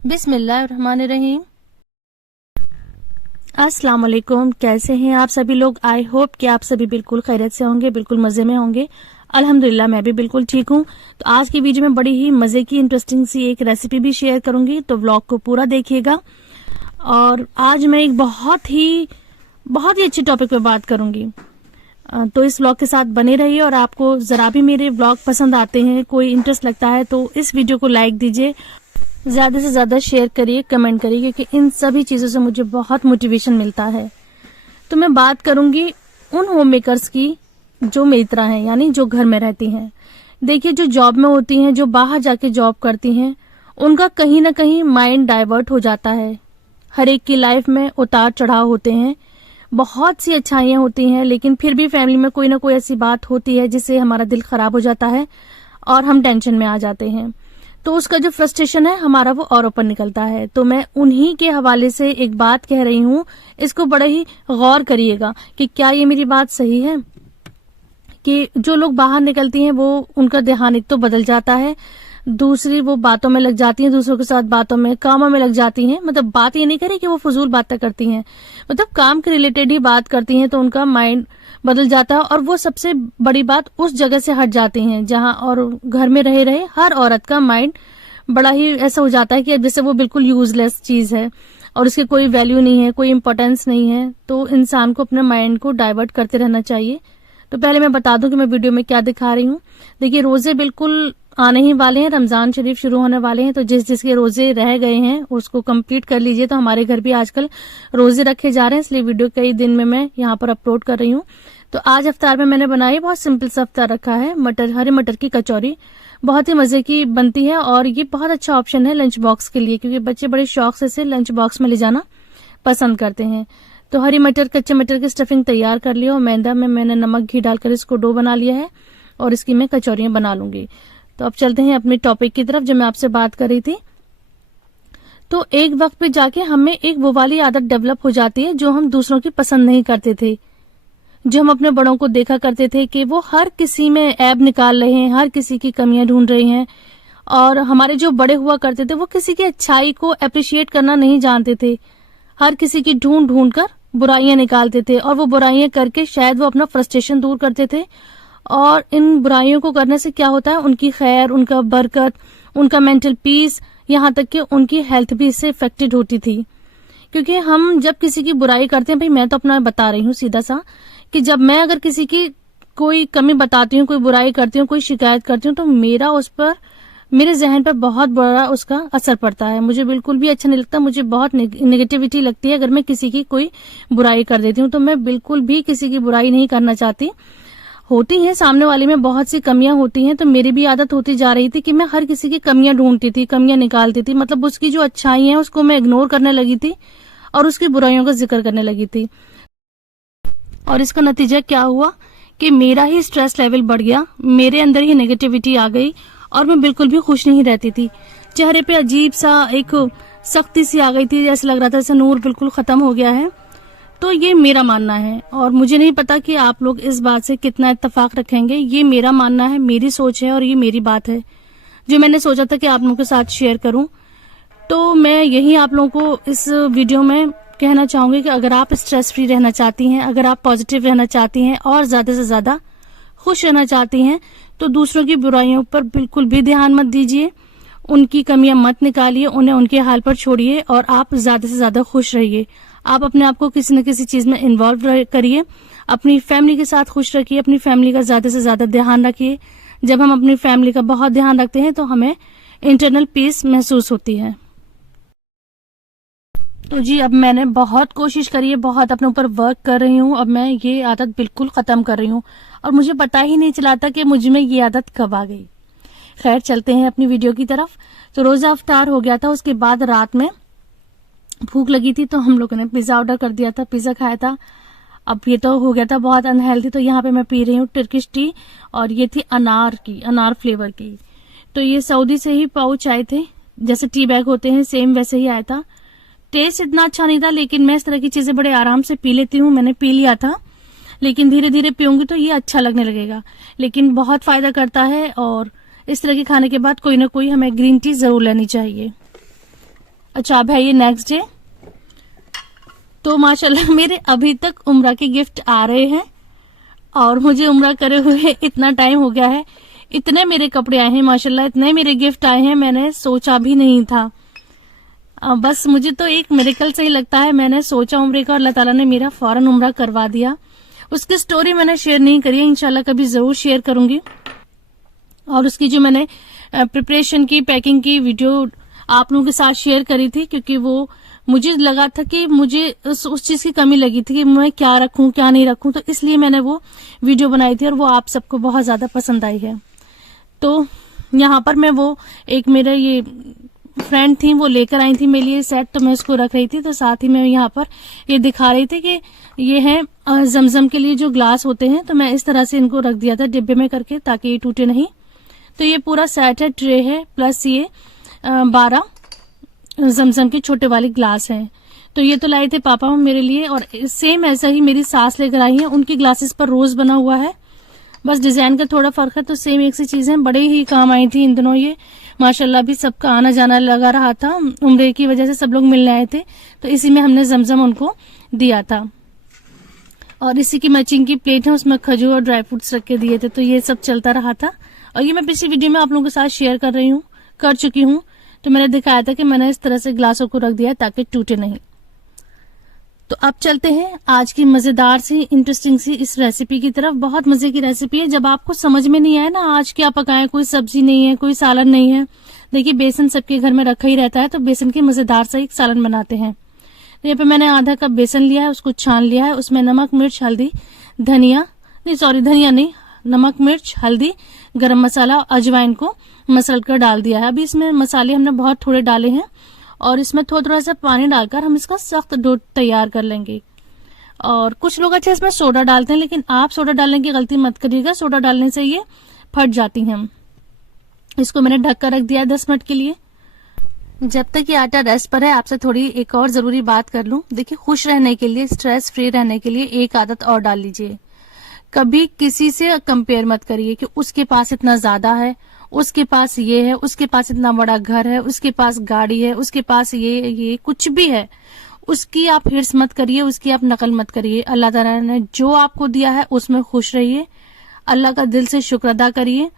बिस्मिल्लाहिर्रहमानिर्रहीम। अस्सलाम वालेकुम। कैसे हैं आप सभी लोग? आई होप कि आप सभी बिल्कुल खैरियत से होंगे, बिल्कुल मजे में होंगे। अल्हम्दुलिल्लाह मैं भी बिल्कुल ठीक हूँ। तो आज की वीडियो में बड़ी ही मजे की इंटरेस्टिंग सी एक रेसिपी भी शेयर करूंगी, तो व्लॉग को पूरा देखिएगा। और आज मैं एक बहुत ही अच्छे टॉपिक पे बात करूंगी, तो इस व्लॉग के साथ बने रहिए। और आपको जरा भी मेरे व्लॉग पसंद आते हैं, कोई इंटरेस्ट लगता है, तो इस वीडियो को लाइक दीजिए, ज्यादा से ज्यादा शेयर करिए, कमेंट करिए, क्योंकि इन सभी चीजों से मुझे बहुत मोटिवेशन मिलता है। तो मैं बात करूंगी उन होम मेकर्स की जो मेरी तरह हैं, यानी जो घर में रहती हैं। देखिए, जो जॉब में होती हैं, जो बाहर जाके जॉब करती हैं, उनका कहीं ना कहीं माइंड डाइवर्ट हो जाता है। हर एक की लाइफ में उतार चढ़ाव होते हैं, बहुत सी अच्छाइयां होती हैं, लेकिन फिर भी फैमिली में कोई ना कोई ऐसी बात होती है जिससे हमारा दिल खराब हो जाता है और हम टेंशन में आ जाते हैं। तो उसका जो फ्रस्ट्रेशन है हमारा, वो और ऊपर निकलता है। तो मैं उन्हीं के हवाले से एक बात कह रही हूँ, इसको बड़े ही गौर करिएगा कि क्या ये मेरी बात सही है। कि जो लोग बाहर निकलती हैं, वो उनका ध्यान एक तो बदल जाता है, दूसरी वो बातों में लग जाती हैं, दूसरों के साथ बातों में, कामों में लग जाती हैं। मतलब बात ये नहीं करे कि वो फजूल बातें करती हैं, मतलब काम के रिलेटेड ही बात करती हैं, तो उनका माइंड बदल जाता है। और वो सबसे बड़ी बात, उस जगह से हट जाती हैं जहां, और घर में रहे रहे हर औरत का माइंड बड़ा ही ऐसा हो जाता है कि जैसे वो बिल्कुल यूजलेस चीज है और उसकी कोई वैल्यू नहीं है, कोई इंपॉर्टेंस नहीं है। तो इंसान को अपने माइंड को डाइवर्ट करते रहना चाहिए। तो पहले मैं बता दूं कि मैं वीडियो में क्या दिखा रही हूँ। देखिए, रोजे बिल्कुल आने ही वाले हैं, रमजान शरीफ शुरू होने वाले हैं, तो जिस जिसके रोजे रह गए हैं उसको कंप्लीट कर लीजिए। तो हमारे घर भी आजकल रोजे रखे जा रहे हैं, इसलिए वीडियो कई दिन में मैं यहाँ पर अपलोड कर रही हूँ। तो आज इफ्तार में मैंने बनाई, बहुत सिंपल सा इफ्तार रखा है, हरे मटर की कचौरी। बहुत ही मजे की बनती है और ये बहुत अच्छा ऑप्शन है लंच बॉक्स के लिए, क्योंकि बच्चे बड़े शौक से इसे लंच बॉक्स में ले जाना पसंद करते हैं। तो हरी मटर, कच्चे मटर की स्टफिंग तैयार कर लिया और मैदा में मैंने नमक घी डालकर इसको डो बना लिया है और इसकी मैं कचौरियां बना लूंगी। तो अब चलते हैं अपने टॉपिक की तरफ जो मैं आपसे बात कर रही थी। तो एक वक्त पे जाके हमें एक वो वाली आदत डेवलप हो जाती है जो हम दूसरों की पसंद नहीं करते थे। जो हम अपने बड़ों को देखा करते थे कि वो हर किसी में ऐब निकाल रहे हैं, हर किसी की कमियां ढूंढ रहे हैं, और हमारे जो बड़े हुआ करते थे वो किसी की अच्छाई को अप्रिशिएट करना नहीं जानते थे। हर किसी की ढूंढ ढूंढ कर बुराइयां निकालते थे, और वो बुराइयां करके शायद वो अपना फ्रस्ट्रेशन दूर करते थे। और इन बुराइयों को करने से क्या होता है, उनकी खैर, उनका बरकत, उनका मेंटल पीस, यहाँ तक कि उनकी हेल्थ भी इससे इफेक्टेड होती थी। क्योंकि हम जब किसी की बुराई करते हैं, भाई मैं तो अपना बता रही हूँ सीधा सा, कि जब मैं अगर किसी की कोई कमी बताती हूँ, कोई बुराई करती हूँ, कोई शिकायत करती हूँ, तो मेरा उस पर, मेरे जहन पर बहुत बड़ा उसका असर पड़ता है। मुझे बिल्कुल भी अच्छा नहीं लगता, मुझे बहुत नेगेटिविटी लगती है अगर मैं किसी की कोई बुराई कर देती हूँ। तो मैं बिल्कुल भी किसी की बुराई नहीं करना चाहती। होती है सामने वाले में बहुत सी कमियां होती हैं, तो मेरी भी आदत होती जा रही थी कि मैं हर किसी की कमियां ढूंढती थी, कमियां निकालती थी। मतलब उसकी जो अच्छाई है उसको मैं इग्नोर करने लगी थी और उसकी बुराइयों का जिक्र करने लगी थी। और इसका नतीजा क्या हुआ कि मेरा ही स्ट्रेस लेवल बढ़ गया, मेरे अंदर ही नेगेटिविटी आ गई और मैं बिल्कुल भी खुश नहीं रहती थी। चेहरे पे अजीब सा एक सख्ती सी आ गई थी, जैसे लग रहा था जैसे नूर बिल्कुल खत्म हो गया है। तो ये मेरा मानना है, और मुझे नहीं पता कि आप लोग इस बात से कितना इत्तेफाक रखेंगे। ये मेरा मानना है, मेरी सोच है, और ये मेरी बात है जो मैंने सोचा था कि आप लोगों के साथ शेयर करूं। तो मैं यही आप लोगों को इस वीडियो में कहना चाहूंगी कि अगर आप स्ट्रेस फ्री रहना चाहती हैं, अगर आप पॉजिटिव रहना चाहती हैं और ज्यादा से ज्यादा खुश रहना चाहती हैं, तो दूसरों की बुराइयों पर बिल्कुल भी ध्यान मत दीजिए, उनकी कमियां मत निकालिए, उन्हें उनके हाल पर छोड़िए और आप ज्यादा से ज्यादा खुश रहिए। आप अपने आप को किसी न किसी चीज में इन्वॉल्व करिए, अपनी फैमिली के साथ खुश रखिए, अपनी फैमिली का ज्यादा से ज्यादा ध्यान रखिए। जब हम अपनी फैमिली का बहुत ध्यान रखते हैं तो हमें इंटरनल पीस महसूस होती है। तो जी, अब मैंने बहुत कोशिश करी है, बहुत अपने ऊपर वर्क कर रही हूँ। अब मैं ये आदत बिल्कुल खत्म कर रही हूँ और मुझे पता ही नहीं चला था कि मुझ में ये आदत कब आ गई। खैर, चलते हैं अपनी वीडियो की तरफ। तो रोजा अफ्तार हो गया था, उसके बाद रात में भूख लगी थी, तो हम लोगों ने पिज्जा ऑर्डर कर दिया था, पिज्जा खाया था। अब ये तो हो गया था बहुत अनहेल्दी, तो यहाँ पे मैं पी रही हूँ टर्किश टी, और ये थी अनार फ्लेवर की। तो ये सऊदी से ही पाउच आए थे, जैसे टी बैग होते हैं सेम वैसे ही आया था। टेस्ट इतना अच्छा नहीं था, लेकिन मैं इस तरह की चीजें बड़े आराम से पी लेती हूँ। मैंने पी लिया था, लेकिन धीरे धीरे पीऊंगी तो ये अच्छा लगने लगेगा। लेकिन बहुत फायदा करता है, और इस तरह के खाने के बाद कोई ना कोई हमें ग्रीन टी जरूर लेनी चाहिए। अच्छा अब है ये नेक्स्ट डे। तो माशाल्लाह मेरे अभी तक उम्रा के गिफ्ट आ रहे हैं और मुझे उम्रा करे हुए इतना टाइम हो गया है। इतने मेरे कपड़े आए हैं माशाल्लाह, इतने मेरे गिफ्ट आए हैं, मैंने सोचा भी नहीं था। बस मुझे तो एक मिरेकल से ही लगता है, मैंने सोचा उम्रे का और अल्लाह ताला ने मेरा फौरन उम्रा करवा दिया। उसकी स्टोरी मैंने शेयर नहीं करी है, इंशाल्लाह कभी जरूर शेयर करूंगी। और उसकी जो मैंने प्रिपरेशन की, पैकिंग की वीडियो आप लोगों के साथ शेयर करी थी, क्योंकि वो मुझे लगा था कि मुझे उस चीज की कमी लगी थी कि मैं क्या रखूं क्या नहीं रखूं, तो इसलिए मैंने वो वीडियो बनाई थी और वो आप सबको बहुत ज्यादा पसंद आई है। तो यहाँ पर मैं वो एक मेरा ये फ्रेंड थी, वो लेकर आई थी मेरे लिए सेट, तो मैं उसको रख रही थी। तो साथ ही मैं यहाँ पर ये दिखा रही थी कि ये है जमजम के लिए जो ग्लास होते हैं, तो मैं इस तरह से इनको रख दिया था डिब्बे में करके ताकि ये टूटे नहीं। तो ये पूरा सेट है, ट्रे है, प्लस ये 12 जमजम के छोटे वाले ग्लास हैं। तो ये तो लाए थे पापा मेरे लिए, और सेम ऐसा ही मेरी सास लेकर आई है। उनकी ग्लासेस पर रोज बना हुआ है, बस डिजाइन का थोड़ा फर्क है, तो सेम एक सी चीजें बड़े ही काम आई थी इन दिनों। ये माशाल्लाह भी सबका आना जाना लगा रहा था, उम्रे की वजह से सब लोग मिलने आए थे, तो इसी में हमने जमजम उनको दिया था। और इसी की मैचिंग की प्लेट है, उसमें खजूर और ड्राई फ्रूट्स रख के दिए थे, तो ये सब चलता रहा था। और ये मैं पिछली वीडियो में आप लोगों के साथ शेयर कर चुकी हूँ। तो मैंने दिखाया था कि मैंने इस तरह से ग्लासों को रख दिया ताकि टूटे नहीं। तो अब चलते हैं आज की मजेदार सी, इंटरेस्टिंग सी इस रेसिपी की तरफ। बहुत मजे की रेसिपी है। जब आपको समझ में नहीं आए ना आज क्या पकाएं, कोई सब्जी नहीं है, कोई सालन नहीं है, देखिए बेसन सबके घर में रखा ही रहता है, तो बेसन की मजेदार सा एक सालन बनाते हैं। तो यहाँ पे मैंने आधा कप बेसन लिया है, उसको छान लिया है, उसमें नमक मिर्च हल्दी धनिया नहीं, नमक मिर्च हल्दी गरम मसाला अजवाइन को मसल कर डाल दिया है। अभी इसमें मसाले हमने बहुत थोड़े डाले हैं और इसमें थोड़ा थोड़ा सा पानी डालकर हम इसका सख्त डो तैयार कर लेंगे। और कुछ लोग अच्छा इसमें सोडा डालते हैं, लेकिन आप सोडा डालने की गलती मत करिएगा, सोडा डालने से ये फट जाती हैं। इसको मैंने ढक कर रख दिया 10 मिनट के लिए। जब तक ये आटा रेस्ट पर है, आपसे थोड़ी एक और जरूरी बात कर लूं। देखिए खुश रहने के लिए, स्ट्रेस फ्री रहने के लिए एक आदत और डाल लीजिए, कभी किसी से कंपेयर मत करिए कि उसके पास इतना ज्यादा है, उसके पास ये है, उसके पास इतना बड़ा घर है, उसके पास गाड़ी है, उसके पास ये कुछ भी है, उसकी आप हिर्स मत करिए, उसकी आप नकल मत करिए। अल्लाह ताला ने जो आपको दिया है उसमें खुश रहिए, अल्लाह का दिल से शुक्र अदा करिए।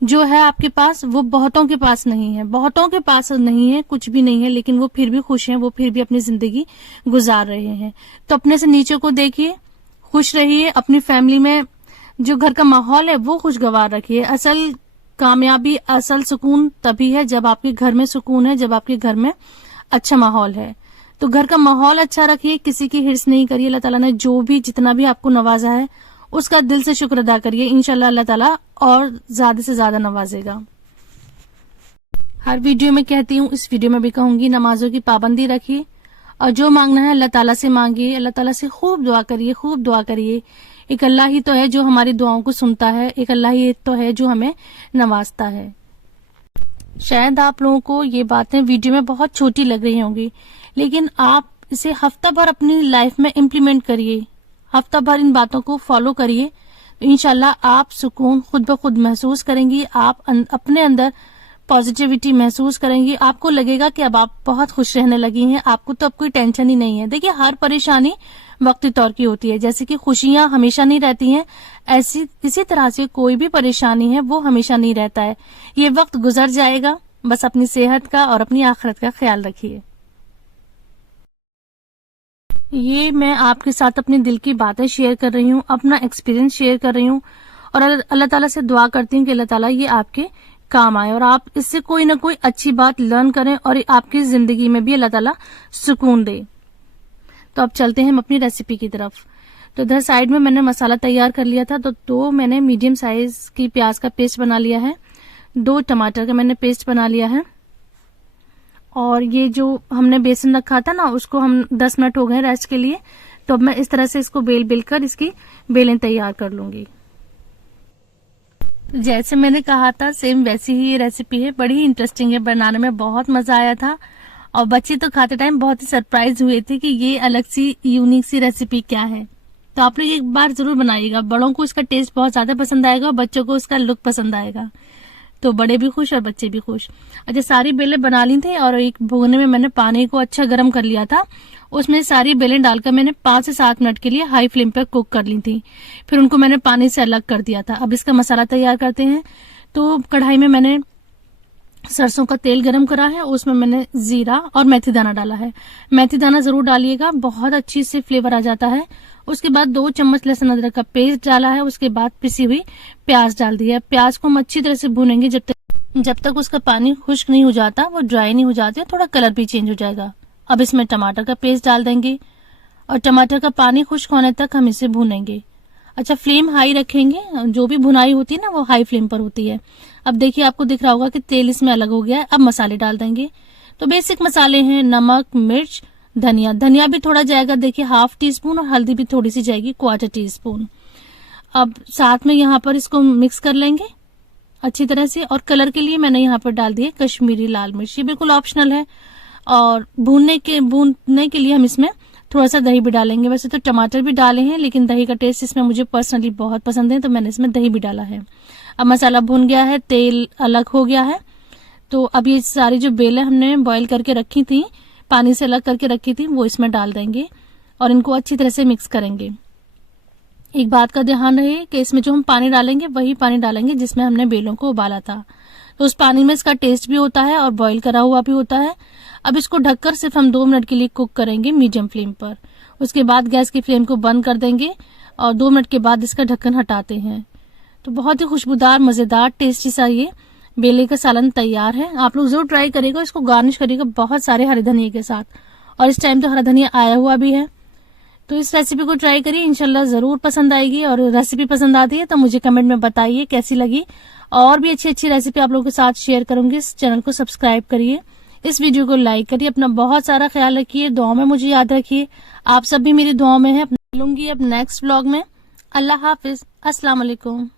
जो है आपके पास वो बहुतों के पास नहीं है, बहुतों के पास नहीं है, कुछ भी नहीं है, लेकिन वो फिर भी खुश हैं, वो फिर भी अपनी जिंदगी गुजार रहे हैं। तो अपने से नीचे को देखिए, खुश रहिए। अपनी फैमिली में जो घर का माहौल है वो खुशगवार रखिए। असल कामयाबी, असल सुकून तभी है जब आपके घर में सुकून है, जब आपके घर में अच्छा माहौल है। तो घर का माहौल अच्छा रखिए, किसी की हिर्स नहीं करिए। अल्लाह ताला ने जो भी जितना भी आपको नवाजा है उसका दिल से शुक्र अदा करिए, इंशाल्लाह अल्लाह ताला और ज्यादा से ज्यादा नवाजेगा। हर वीडियो में कहती हूँ, इस वीडियो में भी कहूंगी, नमाजों की पाबंदी रखिए और जो मांगना है अल्लाह ताला से मांगिए। अल्लाह ताला से खूब दुआ करिए, खूब दुआ करिए। एक अल्लाह ही तो है जो हमारी दुआओं को सुनता है, एक अल्लाह ही तो है जो हमें नवाजता है। शायद आप लोगों को ये बातें वीडियो में बहुत छोटी लग रही होंगी, लेकिन आप इसे हफ्ता भर अपनी लाइफ में इम्प्लीमेंट करिए, हफ्ता भर इन बातों को फॉलो करिए, तो इंशाल्लाह आप सुकून खुद ब खुद महसूस करेंगी। आप अपने अंदर पॉजिटिविटी महसूस करेंगी, आपको लगेगा कि अब आप बहुत खुश रहने लगी हैं, आपको तो अब कोई टेंशन ही नहीं है। देखिए हर परेशानी वक्ती तौर की होती है, जैसे कि खुशियां हमेशा नहीं रहती हैं, इसी तरह से कोई भी परेशानी है वो हमेशा नहीं रहता है, ये वक्त गुजर जाएगा। बस अपनी सेहत का और अपनी आखिरत का ख्याल रखिए। ये मैं आपके साथ अपने दिल की बातें शेयर कर रही हूँ, अपना एक्सपीरियंस शेयर कर रही हूँ, और अल्लाह ताला से दुआ करती हूँ कि अल्लाह ताला ये आपके काम आए और आप इससे कोई ना कोई अच्छी बात लर्न करें और आपकी जिंदगी में भी अल्लाह ताला सुकून दे। तो अब चलते हैं हम अपनी रेसिपी की तरफ। तो इधर साइड में मैंने मसाला तैयार कर लिया था, तो 2 मैंने मीडियम साइज की प्याज का पेस्ट बना लिया है, 2 टमाटर का मैंने पेस्ट बना लिया है, और ये जो हमने बेसन रखा था ना उसको हम 10 मिनट हो गए रेस्ट के लिए। तो अब मैं इस तरह से इसको बेल कर इसकी बेलें तैयार कर लूंगी। जैसे मैंने कहा था सेम वैसी ही ये रेसिपी है, बड़ी ही इंटरेस्टिंग है, बनाने में बहुत मजा आया था और बच्चे तो खाते टाइम बहुत ही सरप्राइज हुए थे कि ये अलग सी यूनिक सी रेसिपी क्या है। तो आप लोग एक बार जरूर बनाइएगा, बड़ों को इसका टेस्ट बहुत ज्यादा पसंद आएगा और बच्चों को इसका लुक पसंद आएगा। तो बड़े भी खुश और बच्चे भी खुश। अच्छा, सारी बेलें बना ली थी और एक भगोने में मैंने पानी को अच्छा गर्म कर लिया था, उसमें सारी बेलें डालकर मैंने 5 से 7 मिनट के लिए हाई फ्लेम पर कुक कर ली थी। फिर उनको मैंने पानी से अलग कर दिया था। अब इसका मसाला तैयार करते हैं। तो कढ़ाई में मैंने सरसों का तेल गरम करा है, उसमें मैंने जीरा और मेथी दाना डाला है। मेथी दाना जरूर डालिएगा, बहुत अच्छी से फ्लेवर आ जाता है। उसके बाद 2 चम्मच लहसुन अदरक का पेस्ट डाला है। उसके बाद पिसी हुई प्याज डाल दी है। प्याज को हम अच्छी तरह से भूनेंगे जब तक उसका पानी खुश्क नहीं हो जाता, वो ड्राई नहीं हो जाती, थोड़ा कलर भी चेंज हो जाएगा। अब इसमें टमाटर का पेस्ट डाल देंगे और टमाटर का पानी खुश्क होने तक हम इसे भूनेंगे। अच्छा, फ्लेम हाई रखेंगे, जो भी भुनाई होती है ना वो हाई फ्लेम पर होती है। अब देखिए, आपको दिख रहा होगा कि तेल इसमें अलग हो गया है। अब मसाले डाल देंगे। तो बेसिक मसाले हैं नमक, मिर्च, धनिया। धनिया भी थोड़ा जाएगा, देखिए 1/2 टीस्पून, और हल्दी भी थोड़ी सी जाएगी, 1/4 टीस्पून। अब साथ में यहाँ पर इसको मिक्स कर लेंगे अच्छी तरह से। और कलर के लिए मैंने यहाँ पर डाल दिए कश्मीरी लाल मिर्च, ये बिल्कुल ऑप्शनल है। और भूनने के लिए हम इसमें थोड़ा सा दही भी डालेंगे। वैसे तो टमाटर भी डाले हैं, लेकिन दही का टेस्ट इसमें मुझे पर्सनली बहुत पसंद है, तो मैंने इसमें दही भी डाला है। अब मसाला भून गया है, तेल अलग हो गया है। तो अब ये सारी जो बेलें हमने बॉईल करके रखी थी, पानी से अलग करके रखी थी, वो इसमें डाल देंगे और इनको अच्छी तरह से मिक्स करेंगे। एक बात का ध्यान रहे कि इसमें जो हम पानी डालेंगे वही पानी डालेंगे जिसमें हमने बेलों को उबाला था। तो उस पानी में इसका टेस्ट भी होता है और बॉईल करा हुआ भी होता है। अब इसको ढककर सिर्फ हम 2 मिनट के लिए कुक करेंगे मीडियम फ्लेम पर। उसके बाद गैस की फ्लेम को बंद कर देंगे और 2 मिनट के बाद इसका ढक्कन हटाते हैं। तो बहुत ही खुशबूदार, मजेदार, टेस्टी सा ये बेले का सालन तैयार है। आप लोग जरूर ट्राई करिएगा। इसको गार्निश करिएगा बहुत सारे हरे धनिया के साथ, और इस टाइम तो हरा धनिया आया हुआ भी है। तो इस रेसिपी को ट्राई करिए, इंशाल्लाह जरूर पसंद आएगी। और रेसिपी पसंद आती है तो मुझे कमेंट में बताइए कैसी लगी। और भी अच्छी अच्छी रेसिपी आप लोगों के साथ शेयर करूंगी। इस चैनल को सब्सक्राइब करिए, इस वीडियो को लाइक करिए, अपना बहुत सारा ख्याल रखिए, दुआओं में मुझे याद रखिए। आप सब भी मेरी दुआओं में है। मिलूंगी अब नेक्स्ट व्लॉग में। अल्लाह हाफिज, अस्सलाम वालेकुम।